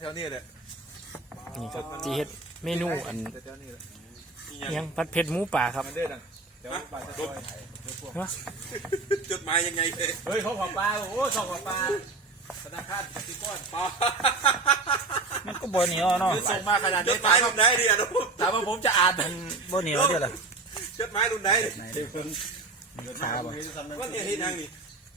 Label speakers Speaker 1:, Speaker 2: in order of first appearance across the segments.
Speaker 1: แถวนี้แหละ
Speaker 2: นี่ครับที่เฮ็ดเมนูอัน
Speaker 1: แถวนี้แหละ
Speaker 2: อิหยังผัดเผ็ดหมูป่าครับ
Speaker 1: มันได้ดังเดี๋ยวปลาจะซอย
Speaker 3: จดหมายยังไงเลย
Speaker 1: เฮ้ยเขาขอปลาโอ้เขาขอปลาธนาคารกสิกรปลา
Speaker 4: มันก็บ่เหนียวเนาะ
Speaker 1: ส่งมาขนาด
Speaker 3: จ
Speaker 1: นี้
Speaker 3: ดหมายรุ่นไหนดิอะนุ๊ก
Speaker 1: ถามว่าผมจะอ่าน
Speaker 4: มันบ่เหนียวเด้อล่ะ
Speaker 3: จดหมายรุ่นไหนดิ
Speaker 4: ไหนเด้อขาบ่
Speaker 3: ว่าเนี่ยที่ทางนี่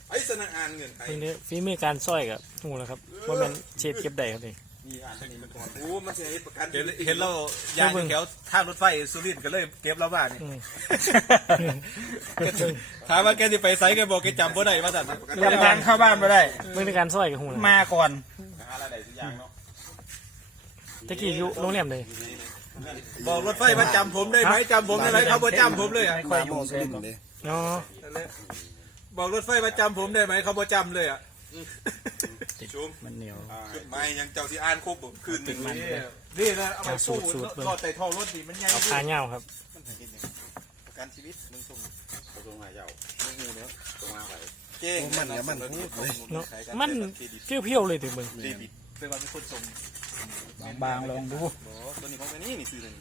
Speaker 3: ไอ้สนักอ่านเงินไทย
Speaker 2: เพิ่นเด้อฝีมือการซอยกับหูแล้วครับว่ามันเชฟเก็บได้ครับนี่
Speaker 3: มีอ่านที่นี่มันก่อนโอ้มันเสียประกัน
Speaker 1: เห็นเห็นเรายางแถวทางรถไฟสุรินทร์ก็เลยเก็บเราบ้านนี่
Speaker 2: อืม
Speaker 1: ถามว่าแกจะไปไซส์แกบอกแกจำบ่ได้ว่าสั่น
Speaker 4: จำทางเข้าบ้านบ่ได้
Speaker 2: เมื่อในการซอยกับหูแล้ว
Speaker 4: มาก่อน
Speaker 3: อะไรใดทุกอย่างเนาะ
Speaker 2: ตะกี้อยู่โรงแรมเลย
Speaker 1: บอกรถไฟมาจำผมได้ไหมจำผมได้ไหมเขาบ่จำผมเลยอะ
Speaker 4: ไม่ค่อยอยู่เส้น
Speaker 2: เนาะ
Speaker 1: นั่นแหละบอกรถไฟมาจำผมได้ไหมเขาบ่จำเลยอะ
Speaker 3: ชุม
Speaker 4: มันเหนียว
Speaker 3: จดหมายยังเจ้าที่อ่านครบบ่คืนหนึ่ง
Speaker 4: มัน
Speaker 1: นี่นี่นะเอาไปสู้รอดไต่ทองรถดีมันใหญ่
Speaker 2: เอาขาเหย้าครับ
Speaker 3: มันเห็นยังประกันชีวิตมึงส่งกระทรวงหายเจ้ามึงหูเนาะส่งมาไปเจ๊งมันเนี่ยมันพูดเลย
Speaker 2: เนาะมันเปรี้ยวๆเลยถึงเบิ่ง
Speaker 3: เดบิต
Speaker 1: เป็นวันเป็นคนส่ง
Speaker 4: บางๆลองดู
Speaker 3: โอ้ตัวนี้ของตัวนี้นี่ซื้อเลย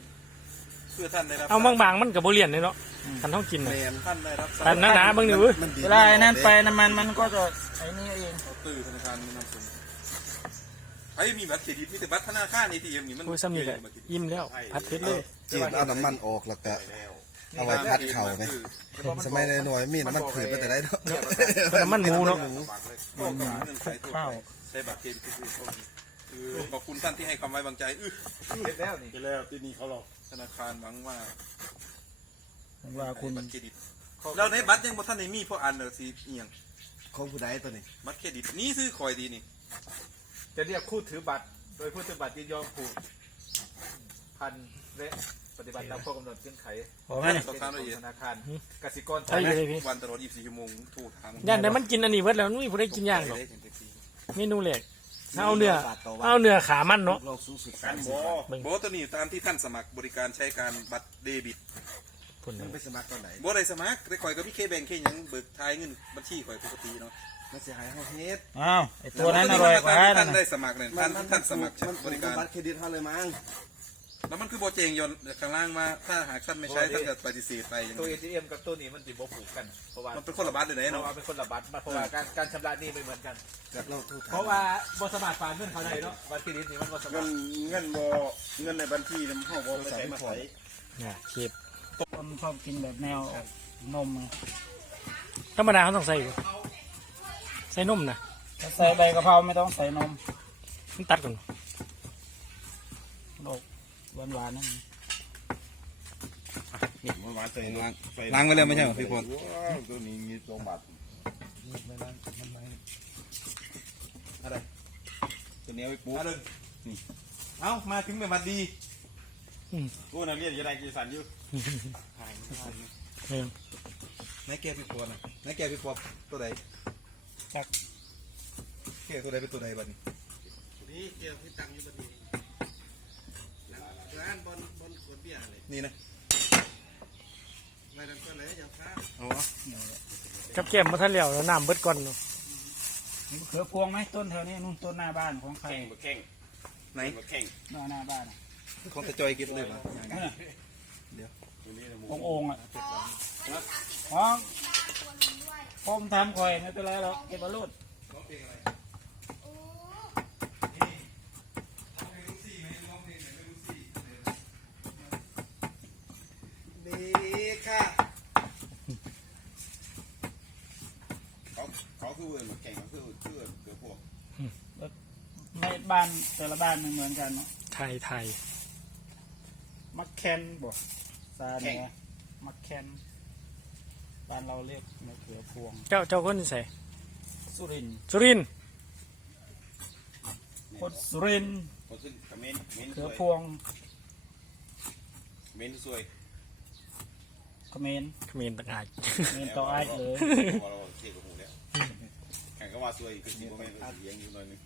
Speaker 3: เพื่อท่านได้รับ
Speaker 2: เอาบางๆมันก็บ่เลี่ยนเลยเนาะคันเฮากินน่ะ
Speaker 3: ท่านได้รับ
Speaker 2: อันหนาๆเบิ่งนี่เว้ย
Speaker 4: เวลาไอ้นั่นไปน้ำมันมันก็จะไอ้นี่เอง
Speaker 3: ตื้อธนาคารมีนำส่งไอ้มีบัตรเครดิตมีแต่บัตรธนาคารเอทีเอ็มนี่มัน
Speaker 2: โอ้ยซ้ำนี่ก็อิ่มแล้วผัดเผ็ดเลย
Speaker 5: จีนเอาน้ำมันออกแล้วก็เอาไว้พัดเข่าไงสมัยในหน่วยมีน้ำมันผืดไปแต่ได้เนาะ
Speaker 2: น้ำมันหมูเนาะ
Speaker 3: ข้าวใช้บัตรเครดิตคือขอบคุณท่านที่ให้ความไว้วางใจอื้อ
Speaker 1: เสร็จแล้วนี่
Speaker 3: แล้วที่นี่เขาหรอก ธนาคารหวังว่า
Speaker 4: ผมว่าคุณ
Speaker 3: บัตรเครดิตแล้วในบัตรยังบ่ท่านได้มีเพราะอันเนอร์สีเอียง
Speaker 5: ของผู้ใดตัวนี้
Speaker 3: บัตรเครดิตนี่ซื้อคอยดีนี่
Speaker 1: จะเรียกคู่ถือบัตร โดยผู้ถือบัตรยินยอมผูกพันและปฏิบัติตามข้อกำหนดเงื่อนไข
Speaker 4: ขอไหมเนี่ย
Speaker 1: ธนาคารกสิกรไท
Speaker 2: ใช่
Speaker 1: ย
Speaker 2: อยู่เลยพี่
Speaker 3: วันตลอด24ชั่วโมงโทรถาม
Speaker 2: ย่านใดมันกินอันนี้เบิดแล้วมันมีผู้ใดกินย่างหรอก
Speaker 3: ได้ถึงแท็กซี่
Speaker 2: เมนูแรกถ้า เอาเนื้อ เอาเนื้อขามันเนาะ
Speaker 5: โลกสูงสุด
Speaker 3: การบอบอกตัวนี้ตามที่ท่านสมัครบริการใช้การบัตรเดบิต
Speaker 2: พุ่น
Speaker 5: มันไปสมัครตอนไหน
Speaker 3: บ่ได้สมัครได้คอยกับพี่เคแบงค์แค่หยังเบิกทายเงินบัญชีคอยปกติเนาะ
Speaker 5: มันเสียหายเขาเฮ็ด
Speaker 4: อ้าวไอ้ตัวนั้นอร่อยกว่า
Speaker 3: ท่า
Speaker 4: นั่
Speaker 3: น
Speaker 4: น
Speaker 3: ได้
Speaker 4: น่ะ
Speaker 3: สมัครเนี่ยท่านท่านสมัครใช้
Speaker 5: มัน
Speaker 3: บริการ
Speaker 5: บัตรเครดิตเขาเลยมั้ง
Speaker 3: แล้วมันคือโบเจงยนต์ข้างล่างมาถ้าหากท่านไม่ใช้ท่านจะปฏิเสธไปอย่าง
Speaker 1: ตัว
Speaker 3: นี้
Speaker 1: ATM กับตัวนี้มันติดบ่ผูกกันเพราะว่า
Speaker 3: มันเป็นคนละบัตรเลยไหน
Speaker 1: เรา
Speaker 3: เนาะ
Speaker 1: เอาเป็นคนละบัตรมาเพราะว่าการการชำระหนี้ไม่เหมือนกัน
Speaker 5: กับเราทุก
Speaker 1: เพราะว่าบสมัครฝากเงินเขาได้เนาะบัตรเครดิตนี่มันบสมั
Speaker 3: เงิ
Speaker 1: คร
Speaker 3: นเงินบ่เงินในบัญชีเนี่ยมันห้องบ่ไปใช้มาใช้
Speaker 2: เนี่ยเชฟ
Speaker 4: ผมชอบกินแบบแนวนมไง
Speaker 2: ธรรมดาเขาต้องใส่อยู่ใส่นมนะ
Speaker 4: ถ้าใส่ใบกะเพราไม่ต้องใส่นม
Speaker 2: มันตัดก่อน
Speaker 4: โลก หวานๆนั่น
Speaker 3: ล้างไปแล้วไม่ใช่หรอพี่พล
Speaker 5: ตัวนี้มีสองบาท
Speaker 3: ตัวนี้เอาไปปูนี่เอ้ามาถึงเป็นบัตรดีกูนักเรียนจะได้กี่สันอยู่
Speaker 2: เออ
Speaker 3: นายแกพี่ปวนะนายแกพี่ปวตัวใด
Speaker 2: จัก
Speaker 3: แกตัวใดเป็นตัวใดบัดนี้
Speaker 5: นี่เกี่ยวที่ตัง นี่นะไม่ดังก็เลยอย่าพลาด
Speaker 3: อ๋อ
Speaker 2: กับแก้มมาทันแล้วแล้วน้ำเบิดก่อนเนาะ
Speaker 4: มีมะเขือพวงไหมต้นแถวนี้นู่นต้นหน้าบ้านของใคร
Speaker 3: ไหน
Speaker 4: หน้าหน้าบ้านอะ
Speaker 3: ของตะจอยเก็บเลยมา
Speaker 4: นั่นน่ะ
Speaker 3: เดี๋ยว
Speaker 4: องค์องค์อะของผมทำคอยไม่เป็นไรหรอกเก็บมาลูด
Speaker 3: คือเวรมาแข่งเขาคือคือเกือบพวก
Speaker 4: ในบ้านแต่ละบ้านเหมือนกันเนาะ
Speaker 2: ไทยไทย
Speaker 4: มักแคนบอกซาเนียมักแคนบ้านเราเรียกมะเขือพวง
Speaker 2: เจ้าเจ้าคนใส่
Speaker 4: สุรินทร์
Speaker 2: สุรินทร์
Speaker 4: คนสุรินทร์
Speaker 3: เขาซึ่งคอมเมนต์เมน
Speaker 4: เขือพวง
Speaker 3: เมนสวย
Speaker 4: เขมร
Speaker 2: เขมรต่างหาก
Speaker 4: เขมรต่ออ้ายเลย
Speaker 3: ก็ว่าสวยคือสิบโมเมนต์เสียงอยู่หน่อยนึง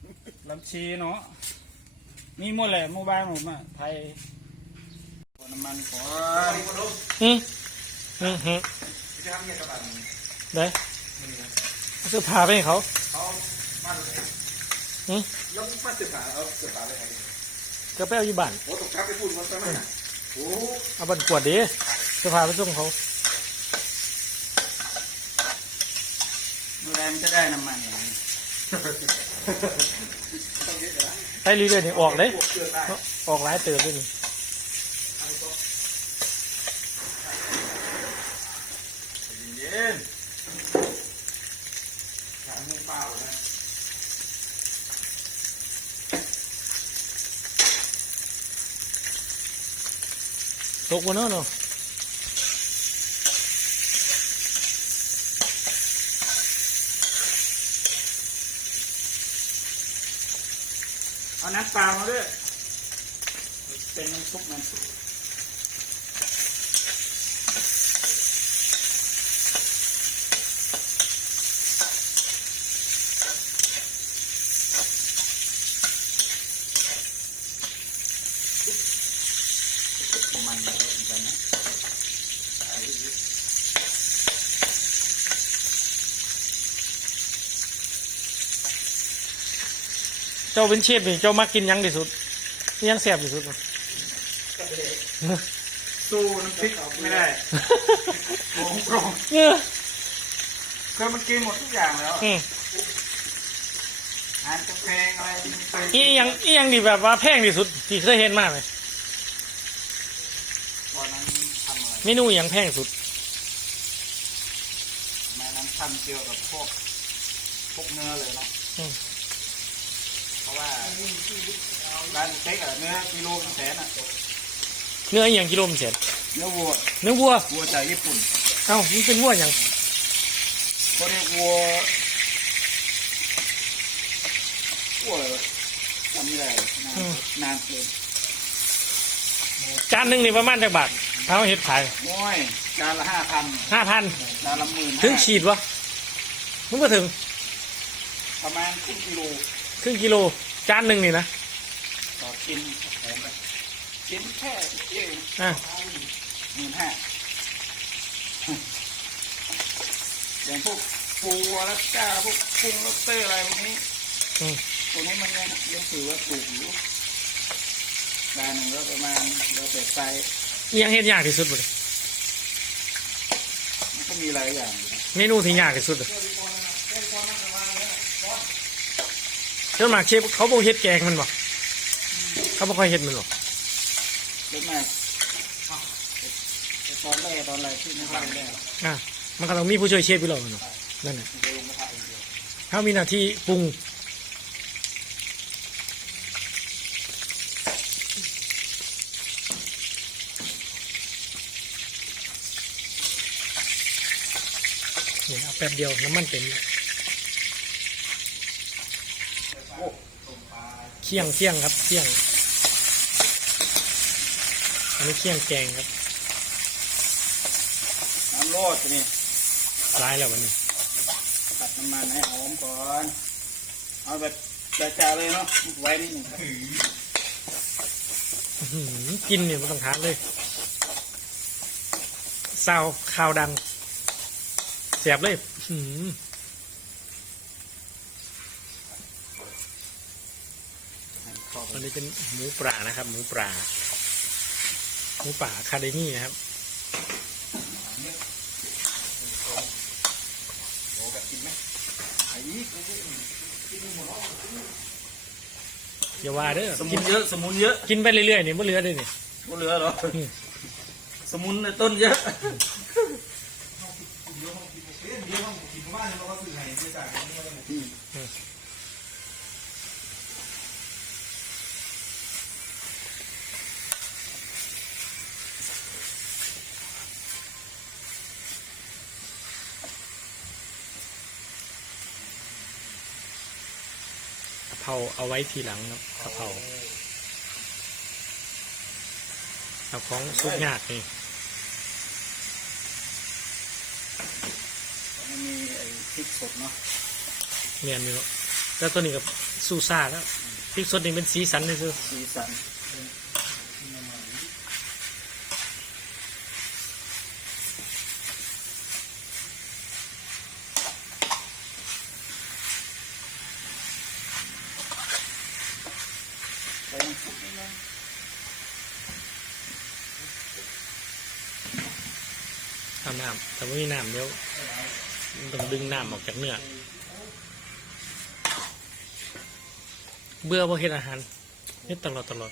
Speaker 4: ลำชีเนาะมีหมดแหละหมู่บ้านผมอะไทยน้ำมันขอ
Speaker 2: อืมอืมฮึได้เอาเสื้อผ้าไปให้เขา
Speaker 3: ยกมาเสือขาเอาเสือขาไปให้
Speaker 2: ก็ไปเอาอยู่บ้าน
Speaker 3: โอ้ตกกลับไปพูดมันซะมั้ยโอ้
Speaker 2: เอาบันกวดดิเสื้อผ้าไปส่งเขา
Speaker 4: ดูแล มันจะได้น้ำมันอย่างนี้
Speaker 2: ใช้เรื่อยๆนี่ออกเลยออกหลายเติมด้วยนี่
Speaker 3: เย็น
Speaker 2: ตกบนเนาะเนาะ
Speaker 4: เอา น้ำปลามาด้วยเป็นน้ำซุปมันมันเยอะเหมือนกันนะ
Speaker 2: จ้าเป็นเชฟนี่เจ้ามักกินหยังที่สุดอิหยังแซ่บที่สุดเนาะ
Speaker 4: สู้น้ำพริกไม่ได้โกงโกง
Speaker 2: เออ
Speaker 4: เคยมันกินหมดทุกอย่างแล้ว
Speaker 2: อืม
Speaker 4: อาหารกาแฟอะไรที่มันเคย
Speaker 2: อีหยังอีหยังที่แบบว่าแพงที่สุดที่เคยเห็นมากเลย
Speaker 4: ตอนนั้นทำอะไร
Speaker 2: เมนูอหยังแพงสุด
Speaker 4: แม่นั้นทำเกี่ยวกับพวกพวกเนื้อเลยเนาะ
Speaker 2: อืม
Speaker 4: เพราะ ว่าร้านสเต็กอะเนื้อกิโลเป็นแสนอะ
Speaker 2: เนื้ออหยังกิโลมันเสีย
Speaker 4: เนื้อวัว
Speaker 2: เนื้อวัว
Speaker 4: วัวจากญี่ปุ่น
Speaker 2: เอ้ามันเป็นวัวหยัง
Speaker 4: เขาเรียกวัววัวอะไรวะจำไม่ได้นานนานเกิน
Speaker 2: จานหนึ่งนี่ประมาณจักบาทถ้าเอาเห็ดขาย
Speaker 4: โอ้ยจานละห้าพัน
Speaker 2: ห้าพัน
Speaker 4: จานละหมื่น
Speaker 2: ถึง
Speaker 4: ห้า
Speaker 2: ขีดวะมันก็ถึง
Speaker 4: ประมาณครึ่งกิโล
Speaker 2: ครึ่งกิโล จานหนึ่งนี่นะ
Speaker 4: ต่อกินแถมไปกินแค่เอง
Speaker 2: อะ
Speaker 4: หมื่นห้าอย่างพวกปูอลาสก้าพวกกุ้งล็อบสเตอร์อะไรพวกนี้
Speaker 2: อืม
Speaker 4: พวกนี้มันยังยังถือว่าถูกอยู่จานหนึ่งก็ประมาณเราแต่ไซส์
Speaker 2: อิหยังเห็ดยากที่สุดบ่เลย
Speaker 4: มันก็มีหลายอย่างอยู่นะ
Speaker 2: เมนูที่ยากที่สุดอะ เจ้ามากเชฟเขาบอกเห็ดแกงมันบ่เขาบอกค่อยเห็ดมันบ่
Speaker 4: เยอะมากแต่ตอนแรกตอนอะไรที่ไม่ค่อยแรก
Speaker 2: อะมันก็ต้องมีผู้ช่วยเชฟอยู่แล้วมันบ่นั่นแหละ
Speaker 4: มันจะลงกระทะอย่างเดียว
Speaker 2: เขามีหน้าที่ปรุงเนี่ยเอาแป๊บเดียวน้ำมันเต็มแล้ว เคี่ยงเคี่ยงครับเคี่ยง อันนี้เคี่ยงแกงครับ
Speaker 4: น้ำโรดนี่
Speaker 2: ร้ายแล้ววันนี้
Speaker 4: ตัดน้ำมันให้หอมก่อน เอาแบบจ่าๆเลยเนาะไว้นิดหนึ่งครับ
Speaker 2: อื้อหือกินเนี่ยมันต้องทานเลยซาวข้าวดังแสบเลยอื้อหือ อันนี้เป็นหมูปลานะครับ หมูปลาหมูป่าคาเดมี่นะครับอย่าว่าเด้อ
Speaker 4: สมุ
Speaker 2: กิ
Speaker 4: น
Speaker 2: น
Speaker 4: เยอะสมุนเยอะ
Speaker 2: กินไปเรื่อยๆนี่ไม่เหลือเลยนี่
Speaker 4: ก็เหลือเหรอ
Speaker 2: อืม
Speaker 4: สมุนในต้นเยอะ
Speaker 2: เพราเอาไว้ทีหลังครับกะเพราเอาของซุปยากนี่
Speaker 4: มันมีไอ้พริกสดเนาะ
Speaker 2: เมียนนี่เนาะแล้วตัวนี้กับซูซ่าแล้วพริกสดนี่เป็นสีสันเลยคือ
Speaker 4: สีสัน ใส่
Speaker 2: ทำน้ำแต่ไม่มีน้ำเดี๋ยวต้องดึงน้ำออกจากเนื้อเบื่อบ่เฮ็ดอาหารเฮ็ดตลอดตลอด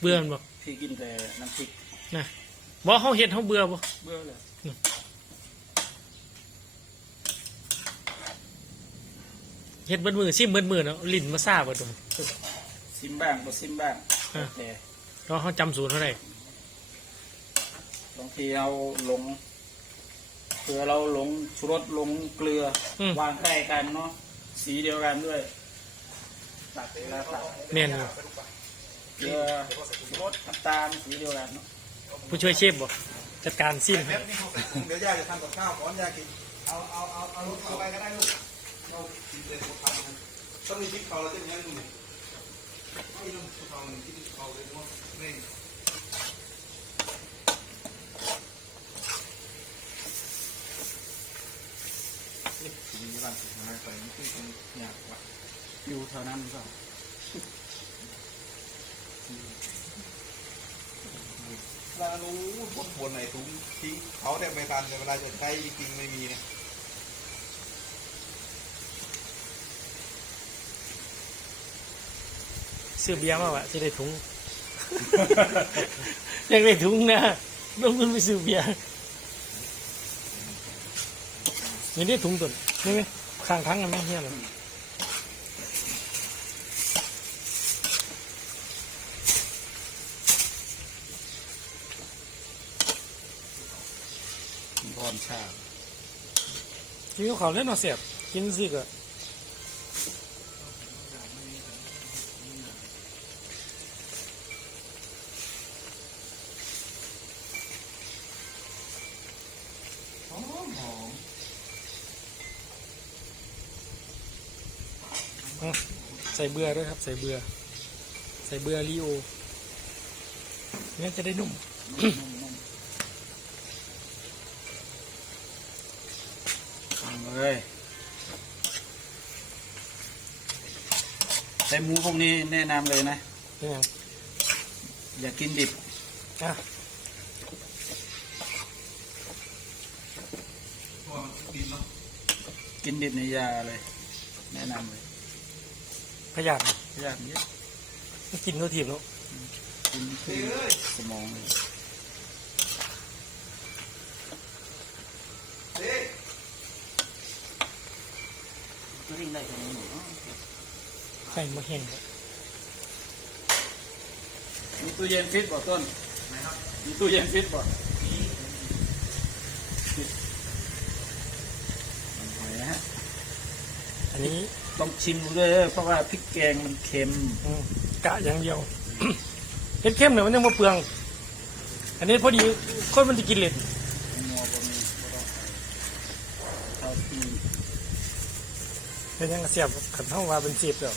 Speaker 2: เบื่อมันบ่
Speaker 4: พี่กินแต่น้ำพริก
Speaker 2: นะบ่เฮาเฮ็ดเฮาเบื่อบ่
Speaker 4: เบื่อเลย
Speaker 2: เฮ็ดเบิดมือซิมเบิดมือเนาะลิ้นมาซาเบิดตัว
Speaker 4: ซิมบ้างบ่ซิมบ้าง
Speaker 2: อะ
Speaker 4: แต่
Speaker 2: เพราะเฮาจำสูตรเท่าไหร่
Speaker 4: บางทีเราหลงเผื่อเราหลงชูรสหลงเกลืออ
Speaker 2: ม
Speaker 4: วางใกล้กันเนาะสีเดียวกันด้วยตักเวลาตัก
Speaker 2: แม่นอยู่
Speaker 4: เกลือชูรสน้ำตาลสีเดียวกันเนาะ
Speaker 2: ผู้ช่วยเชฟบ่จัดการซิมให้
Speaker 3: เดี๋ยวย่าจะทำกับข้าวก่อนย่ากิน เอาเอาเอาเอาลูกเอาไปก็ได้ลูกเรากินเลยผมทำมันต้องมีพริกเผาแล้วจะยังไง
Speaker 1: มีร้านสุดท้ายไปนี่คือคนอยากว่า
Speaker 4: อยู่แถวนั้นก็
Speaker 3: ลารู้บนบนไหนถุงทิ้งเขาแต่ไม่ทันแต่เวลาจะใช้จริงไม่มีนะ
Speaker 2: ซื้อเบียร์มาวะสิได้ถุง อยากได้ถุงนะลงทุนไปซื้อเบียร์นี่ได้ถุงตุนนี่ไหมข้างทั้งกันไหมเฮียเหรอ
Speaker 4: พรชา
Speaker 2: กินกับข้าวเล่นเอาเสียบกินสิก็
Speaker 3: หอมหอม
Speaker 2: ใส่เบื่อด้วยครับ ใส่เบื่อ ใส่เบื่อรีโอเนี่ยจะได้นุ่ม
Speaker 4: เลยแต่หมูพวกนี้แนะนำเลยนะ
Speaker 2: เป็นยัง
Speaker 4: อย่ากินดิบ
Speaker 2: อะ
Speaker 3: เพราะว่ามันดินเนาะ
Speaker 4: กินดิบในยาเลย แนะนำเลย
Speaker 2: ขยัน
Speaker 4: ยากเยอะ
Speaker 2: กินก็ถีบแล้ว
Speaker 4: กินขึ้นสมองเลย
Speaker 3: เฮ้ย
Speaker 4: ก็ริ่งได้แค่นี้หนู
Speaker 2: ไข่มาแห้ง
Speaker 4: มีตู้เย็นฟิตบ่ต้นมีตู้เย็นฟิตบ่ฟิตหอยนะฮะ
Speaker 2: อันนี้
Speaker 4: ต้องชิมดูด้วยเพราะว่าพริกแกงมันเค็ม
Speaker 2: อืมกะอย่างเดียวเผ็ดเข้มเนี่ยมันยังมาเปลือง อันนี้พอดีคนมันจะกินเลย
Speaker 4: นัวบะหมี่บ่ต้องใส่เท่าที่
Speaker 2: เป็นยังกระเสียบขันเท่าว่าเป็นเสียบแล้ว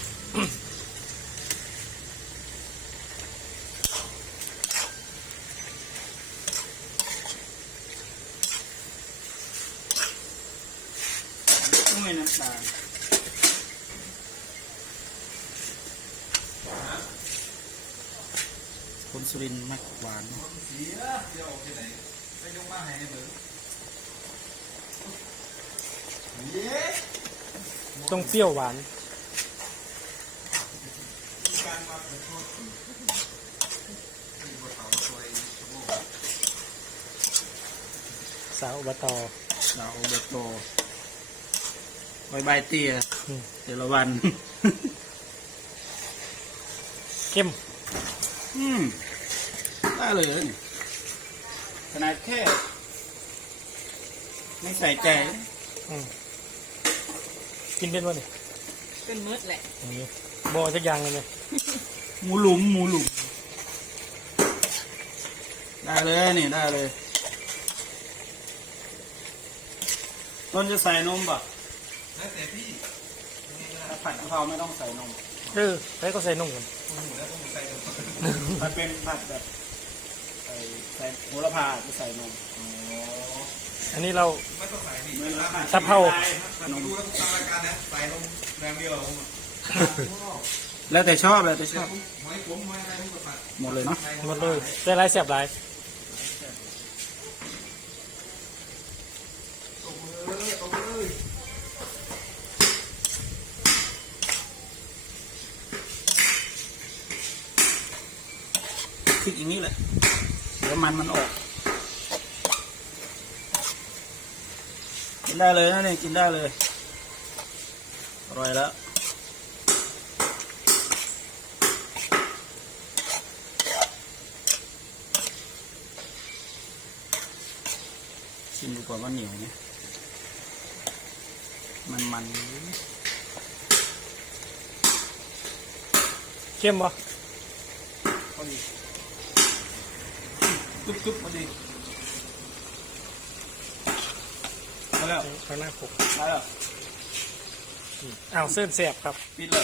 Speaker 4: ต้องไม่น้ำตาลคน สุรินทร์มักหวาน
Speaker 3: เสียเสียออกที่ไหนไปยกมาให้ในเมืองเย้
Speaker 2: ต้องเปรี้ยวหวาน
Speaker 3: มีการมาขอโทษที่บนเขาสวยสมบูรณ์
Speaker 2: สาวอบต
Speaker 4: เราเบโตใบใบายเตี้ย
Speaker 2: อืม
Speaker 4: เจละวัน
Speaker 2: เข้ม
Speaker 4: อืม ได้เลยนี่ขนาดแค่ ไม่ใส่ใจ
Speaker 2: อืมกินเป็นวะเนี่ย
Speaker 6: เป็นมืดแหละ
Speaker 2: อย่างนี้บอจักอย่างเลยไหม
Speaker 4: หมูหลุม หมูหลุม ได้เลยนี่ได้เลย ต้นจะใส่นมป่ะ
Speaker 3: แล้วแต่พี่
Speaker 4: ถ้าผัดกะเพราไม่ต้องใส่นม
Speaker 2: เออแล้วก็ใส่นมกัน
Speaker 3: หมูแล้วก็หมูใส่กัน
Speaker 4: มันเป็นผัดแบบ ใส่ใส่โหระพาจะใส่นม
Speaker 2: อันนี้เรา
Speaker 3: ไม่ต้องใส่พี่
Speaker 4: เหมือนเราผัด
Speaker 2: ตะเภา
Speaker 3: ถ้าดูแล้วตามรายการนะใส่ลงแรงเดียวผม
Speaker 4: แล้วแต่ชอบแล้วแต่ช
Speaker 3: เดี๋ย
Speaker 4: อ
Speaker 3: ว
Speaker 4: บ
Speaker 3: ผมหอยผมหอยอะไรผมก็ผัด
Speaker 4: หมดเลยเนาะ
Speaker 2: หมดเลยได้ไรเสียบไร
Speaker 3: ตกเลยตกเลย
Speaker 4: พริกอย่างนี้แหละ เดี๋ยวมันมันออก กินได้เลยนะเนี่ยกินได้เลย อร่อยแล้วชิมดูก่อนว่าเหนียวไหมมันมัน
Speaker 2: เข้มบ่
Speaker 3: พอดี จุ๊บจุ๊บพอดีมาแล้ว
Speaker 2: ข้างหน้าผม
Speaker 3: มาแล้ว
Speaker 2: อ้าวเส้นเสียบครับ
Speaker 3: ปิดเลย